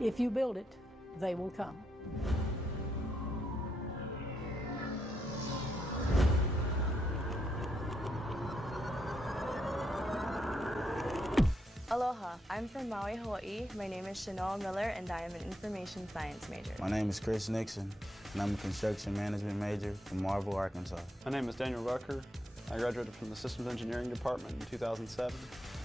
If you build it, they will come. Aloha, I'm from Maui, Hawaii. My name is Chanel Miller and I am an information science major. My name is Chris Nixon and I'm a construction management major from Marvel, Arkansas. My name is Daniel Rucker. I graduated from the Systems Engineering Department in 2007.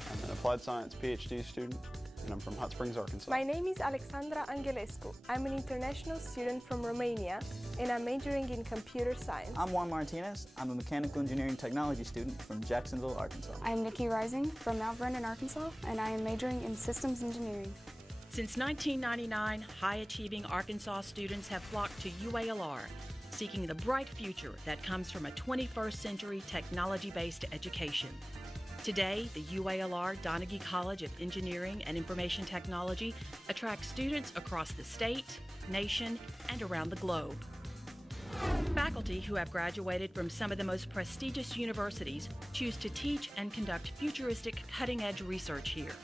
I'm an applied science PhD student and I'm from Hot Springs, Arkansas. My name is Alexandra Angelescu. I'm an international student from Romania and I'm majoring in computer science. I'm Juan Martinez. I'm a mechanical engineering technology student from Jacksonville, Arkansas. I'm Nikki Rising from Mount Vernon, Arkansas, and I am majoring in systems engineering. Since 1999, high-achieving Arkansas students have flocked to UALR, seeking the bright future that comes from a 21st century technology-based education. Today, the UALR Donaghey College of Engineering and Information Technology attracts students across the state, nation, and around the globe. Faculty who have graduated from some of the most prestigious universities choose to teach and conduct futuristic, cutting-edge research here.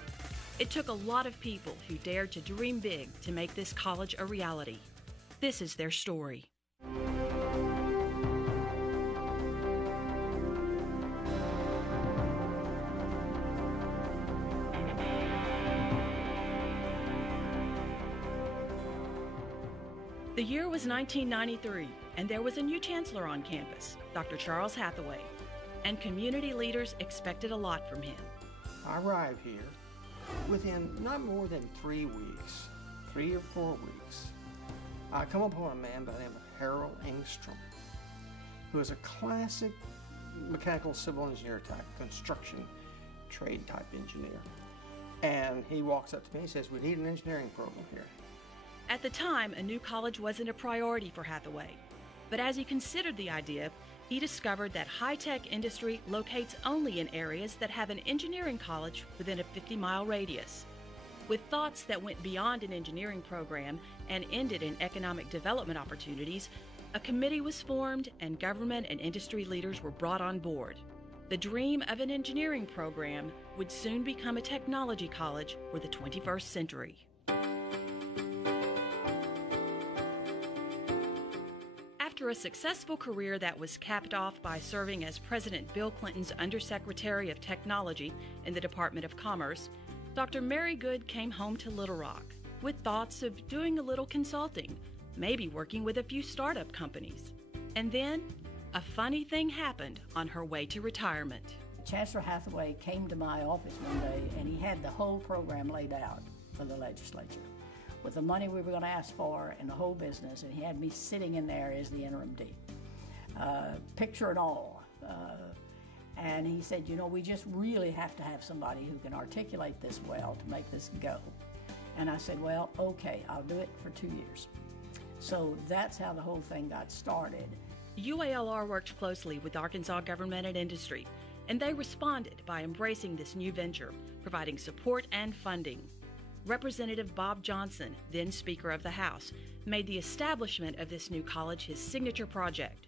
It took a lot of people who dared to dream big to make this college a reality. This is their story. The year was 1993, and there was a new chancellor on campus, Dr. Charles Hathaway, and community leaders expected a lot from him. I arrived here within not more than 3 weeks, 3 or 4 weeks. I come upon a man by the name of Harold Engstrom, who is a classic mechanical civil engineer type, construction trade type engineer. And he walks up to me and says, "We need an engineering program here." At the time, a new college wasn't a priority for Hathaway. But as he considered the idea, he discovered that high-tech industry locates only in areas that have an engineering college within a 50-mile radius. With thoughts that went beyond an engineering program and ended in economic development opportunities, a committee was formed and government and industry leaders were brought on board. The dream of an engineering program would soon become a technology college for the 21st century. After a successful career that was capped off by serving as President Bill Clinton's Undersecretary of Technology in the Department of Commerce, Dr. Mary Good came home to Little Rock with thoughts of doing a little consulting, maybe working with a few startup companies. And then, a funny thing happened on her way to retirement. Chancellor Hathaway came to my office one day and he had the whole program laid out for the legislature, with the money we were going to ask for and the whole business, and he had me sitting in there as the interim dean, picture and all. And he said, "You know, we just really have to have somebody who can articulate this well to make this go." And I said, "Well, okay, I'll do it for 2 years." So that's how the whole thing got started. UALR worked closely with Arkansas government and industry, and they responded by embracing this new venture, providing support and funding. Representative Bob Johnson, then Speaker of the House, made the establishment of this new college his signature project.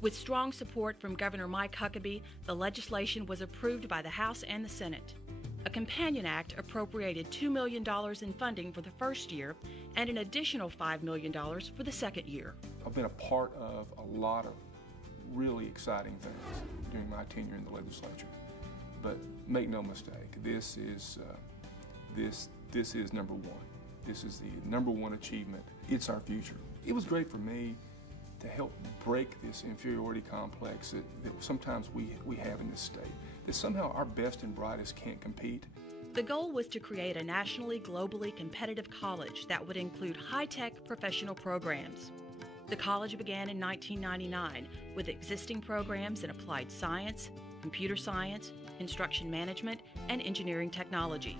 With strong support from Governor Mike Huckabee, the legislation was approved by the House and the Senate. A companion act appropriated $2 million in funding for the first year and an additional $5 million for the second year. I've been a part of a lot of really exciting things during my tenure in the legislature. But make no mistake, this is number one. This is the number one achievement. It's our future. It was great for me to help break this inferiority complex that sometimes we have in this state, that somehow our best and brightest can't compete. The goal was to create a nationally, globally competitive college that would include high-tech professional programs. The college began in 1999 with existing programs in applied science, computer science, construction management, and engineering technology.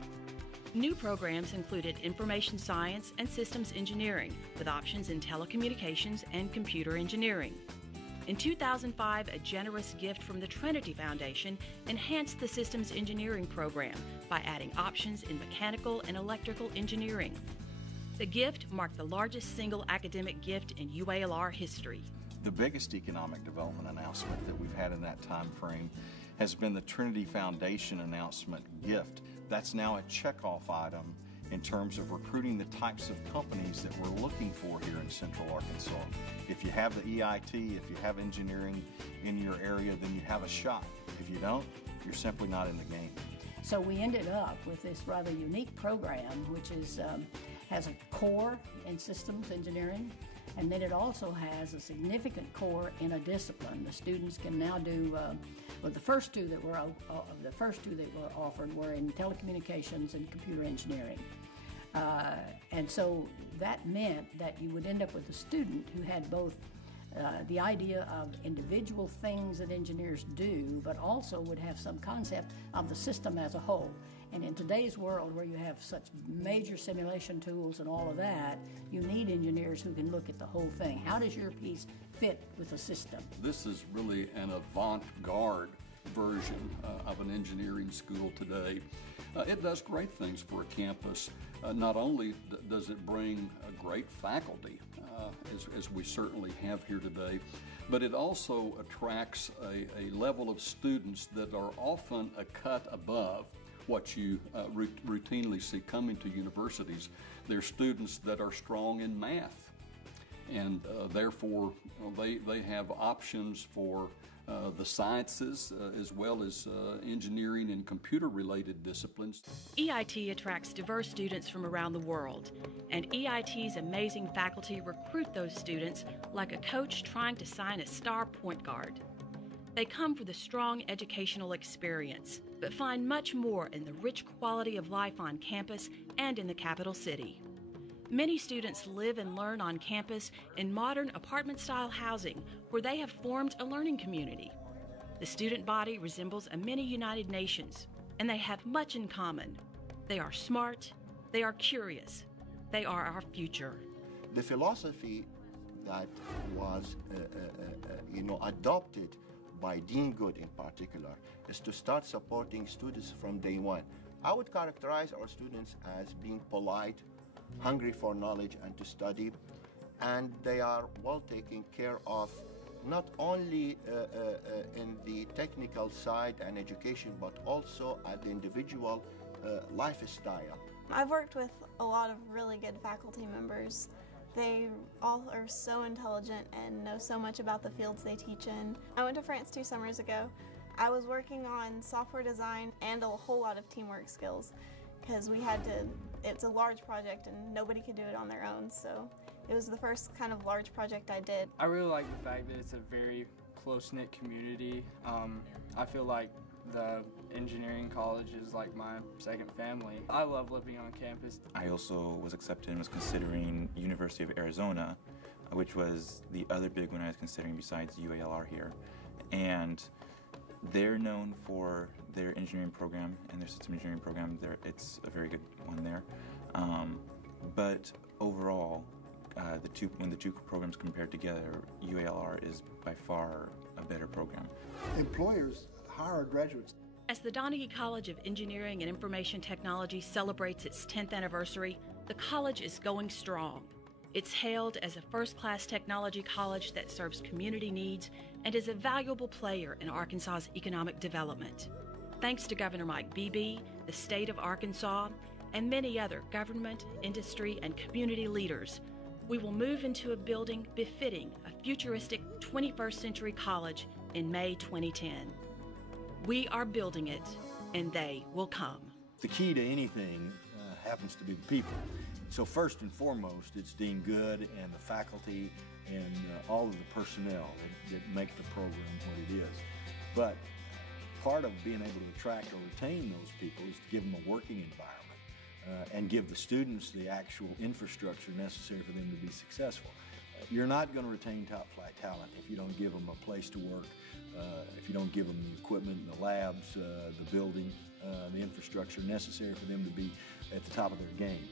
New programs included information science and systems engineering, with options in telecommunications and computer engineering. In 2005, a generous gift from the Trinity Foundation enhanced the systems engineering program by adding options in mechanical and electrical engineering. The gift marked the largest single academic gift in UALR history. The biggest economic development announcement that we've had in that time frame has been the Trinity Foundation announcement gift. That's now a checkoff item in terms of recruiting the types of companies that we're looking for here in Central Arkansas. If you have the EIT, if you have engineering in your area, then you have a shot. If you don't, you're simply not in the game. So we ended up with this rather unique program, which is, has a core in systems engineering, and then it also has a significant core in a discipline. The students can now do, well, the first two that were offered were in telecommunications and computer engineering. And so that meant that you would end up with a student who had both the idea of individual things that engineers do, but also would have some concept of the system as a whole. And in today's world where you have such major simulation tools and all of that, you need engineers who can look at the whole thing. How does your piece fit with the system? This is really an avant-garde version of an engineering school today. It does great things for a campus. Not only does it bring a great faculty, as we certainly have here today, but it also attracts a level of students that are often a cut above what you routinely see coming to universities. They're students that are strong in math, and therefore they have options for the sciences as well as engineering and computer-related disciplines. EIT attracts diverse students from around the world, and EIT's amazing faculty recruit those students like a coach trying to sign a star point guard. They come for the strong educational experience, but find much more in the rich quality of life on campus and in the capital city. Many students live and learn on campus in modern apartment-style housing where they have formed a learning community. The student body resembles a mini United Nations, and they have much in common. They are smart, they are curious, they are our future. The philosophy that was adopted by Dean Good in particular is to start supporting students from day one. I would characterize our students as being polite, hungry for knowledge and to study, and they are well taken care of, not only in the technical side and education, but also at the individual lifestyle. I've worked with a lot of really good faculty members. They all are so intelligent and know so much about the fields they teach in. I went to France 2 summers ago. I was working on software design and a whole lot of teamwork skills because we had to, it's a large project and nobody could do it on their own, so it was the first kind of large project I did. I really like the fact that it's a very close-knit community. I feel like the engineering college is like my second family. I love living on campus. I also was accepted and was considering University of Arizona, which was the other big one I was considering besides UALR here. And they're known for their engineering program and their system engineering program. It's a very good one there. But overall, when the two programs compared together, UALR is by far a better program. Employers hire graduates. As the Donaghey College of Engineering and Information Technology celebrates its 10th anniversary, the college is going strong. It's hailed as a first-class technology college that serves community needs and is a valuable player in Arkansas's economic development. Thanks to Governor Mike Beebe, the state of Arkansas, and many other government, industry, and community leaders, we will move into a building befitting a futuristic 21st century college in May 2010. We are building it, and they will come. The key to anything happens to be the people. So first and foremost, it's Dean Good and the faculty and all of the personnel that make the program what it is. But part of being able to attract or retain those people is to give them a working environment and give the students the actual infrastructure necessary for them to be successful. You're not going to retain top-flight talent if you don't give them a place to work, if you don't give them the equipment, the labs, the building, the infrastructure necessary for them to be at the top of their game.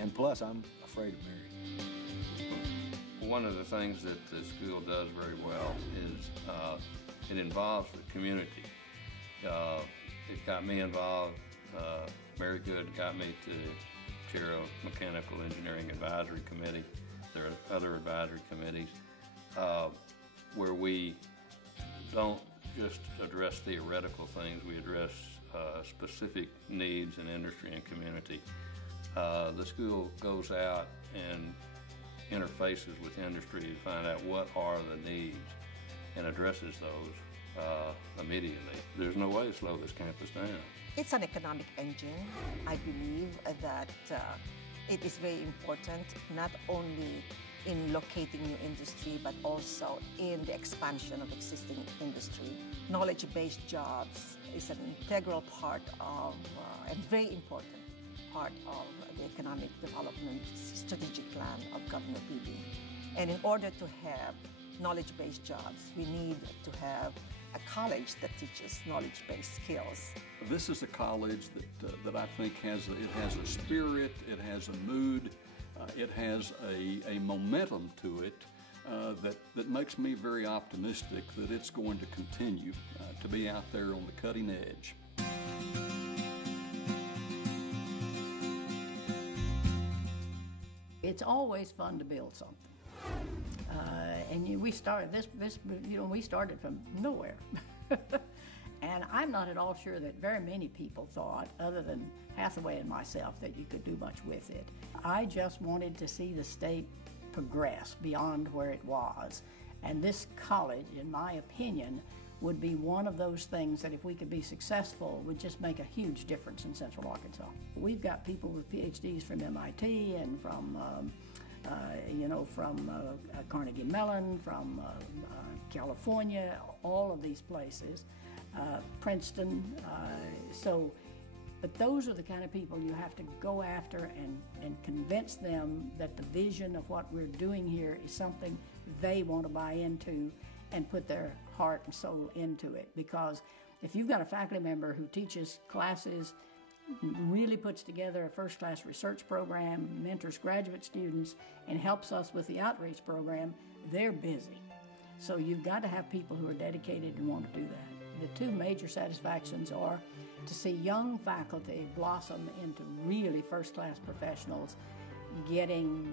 And plus, I'm afraid of Mary. One of the things that the school does very well is it involves the community. It got me involved. Mary Good got me to chair a mechanical engineering advisory committee. There are other advisory committees where we don't just address theoretical things, we address specific needs in industry and community. The school goes out and interfaces with industry to find out what are the needs and addresses those immediately. There's no way to slow this campus down. It's an economic engine. I believe that it is very important, not only in locating new industry, but also in the expansion of existing industry. Knowledge-based jobs is an integral part of, and very important part of the economic development strategic plan of Governor Bibi. And in order to have knowledge-based jobs, we need to have a college that teaches knowledge-based skills. This is a college that I think has a spirit, it has a mood, it has a momentum to it that makes me very optimistic that it's going to continue to be out there on the cutting edge. It's always fun to build something. And we started we started from nowhere. And I'm not at all sure that very many people thought, other than Hathaway and myself, that you could do much with it. I just wanted to see the state progress beyond where it was. And this college, in my opinion, would be one of those things that if we could be successful would just make a huge difference in Central Arkansas. We've got people with PhDs from MIT and from Carnegie Mellon, from California, all of these places, Princeton. But those are the kind of people you have to go after and convince them that the vision of what we're doing here is something they want to buy into and put their heart and soul into it. Because if you've got a faculty member who teaches classes, really puts together a first-class research program, mentors graduate students, and helps us with the outreach program, they're busy. So you've got to have people who are dedicated and want to do that. The two major satisfactions are to see young faculty blossom into really first-class professionals, getting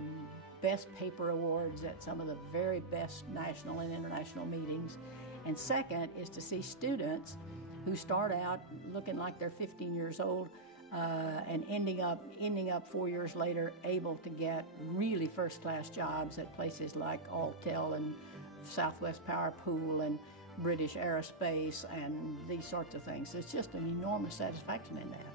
best paper awards at some of the very best national and international meetings. And second is to see students who start out looking like they're 15 years old and ending up 4 years later able to get really first-class jobs at places like Altel and Southwest Power Pool and British Aerospace and these sorts of things. It's just an enormous satisfaction in that.